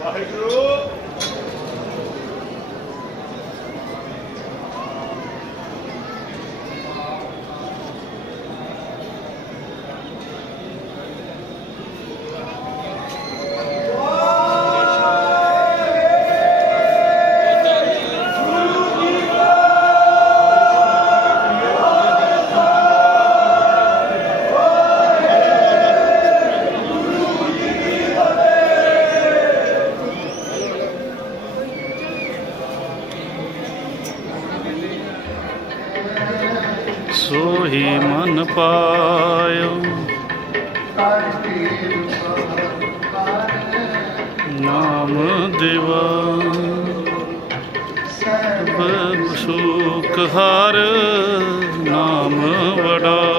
ਵਾਹਿਗੁਰੂ। ਸੋਹੀ ਮਨ ਪਾਇਓ। ਨਾਮ ਦੇਵਾ। ਸਭ ਸੁਖ ਹਰ ਨਾਮ ਵਡਾਈ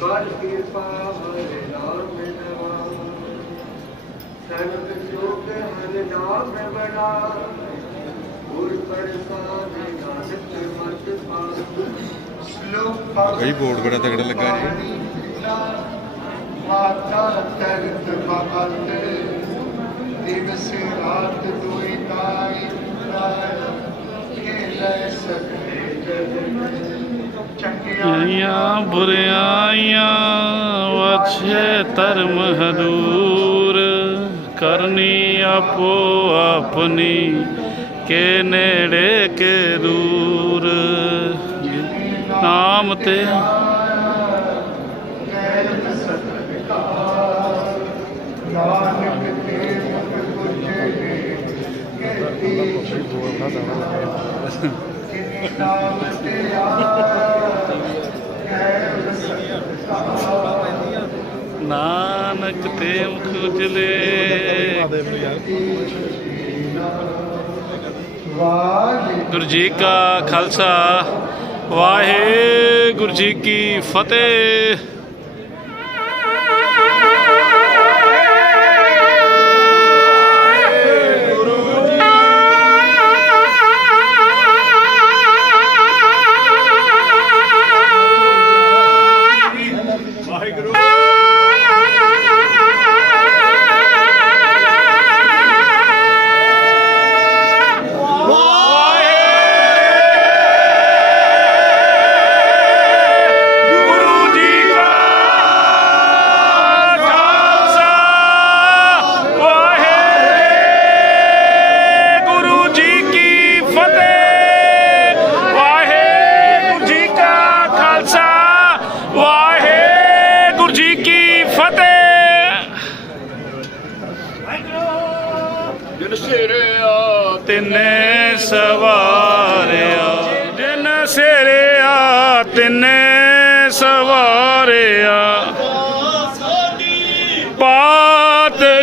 ਕਰ ਕਿਰਪਾ ਹਰਿ ਨਾਮ ਨਵਾ ਸਰਬ ਜੋਗ ਹਰਿ ਨਾਮ ਬੜਾ ਗੁਰ ਪ੍ਰਸਾਦ ਪਾਸ ਬੋਰਡ ਬੜਾ ਤਗੜਾ ਲੱਗਾ ਜੀ। ਮਾਤਾ ਤਰਤ ਬਹਤ ਦਿਵਸ ਰਾਤ ਦੁਇ ਤਾਈ ਕੇ ਲੈ ਸਕੇ ਬੁਰਿਆਈਆਂ ਵਛੇ ਧਰਮ ਹਦੂਰ। ਕਰਨੀ ਆਪੋ ਆਪਣੀ, ਕੇ ਨੇੜੇ, ਕੇ ਦੂਰ। ਨਾਮ ਤੇ ਨਾਨਕ ਤੇ ਉਜਲੇ। ਵਾਹਿ ਗੁਰੂ ਜੀ ਕਾ ਖਾਲਸਾ। ਵਾਹਿਗੁਰੂ ਜੀ ਕੀ ਫਤਿਹ।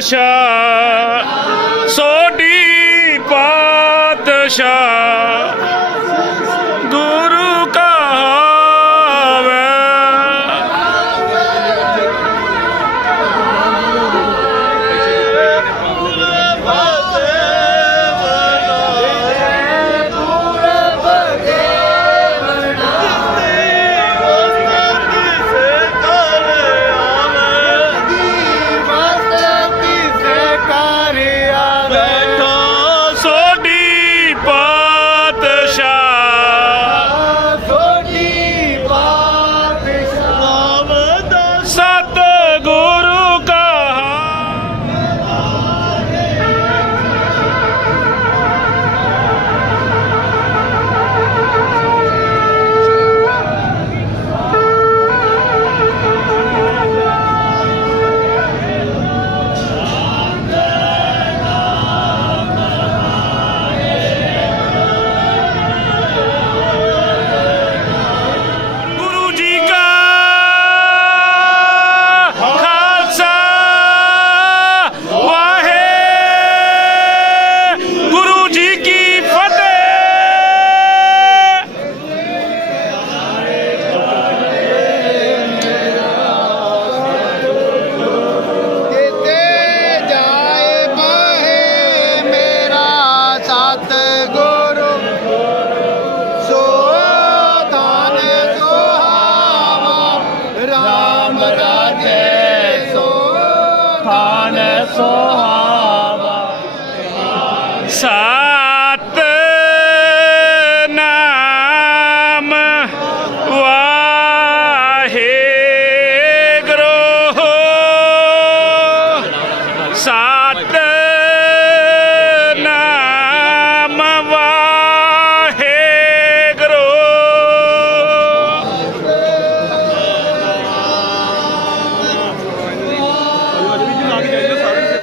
ਪਾਤਸ਼ਾਹ ਸੋਢੀ ਪਾਤਸ਼ਾਹ।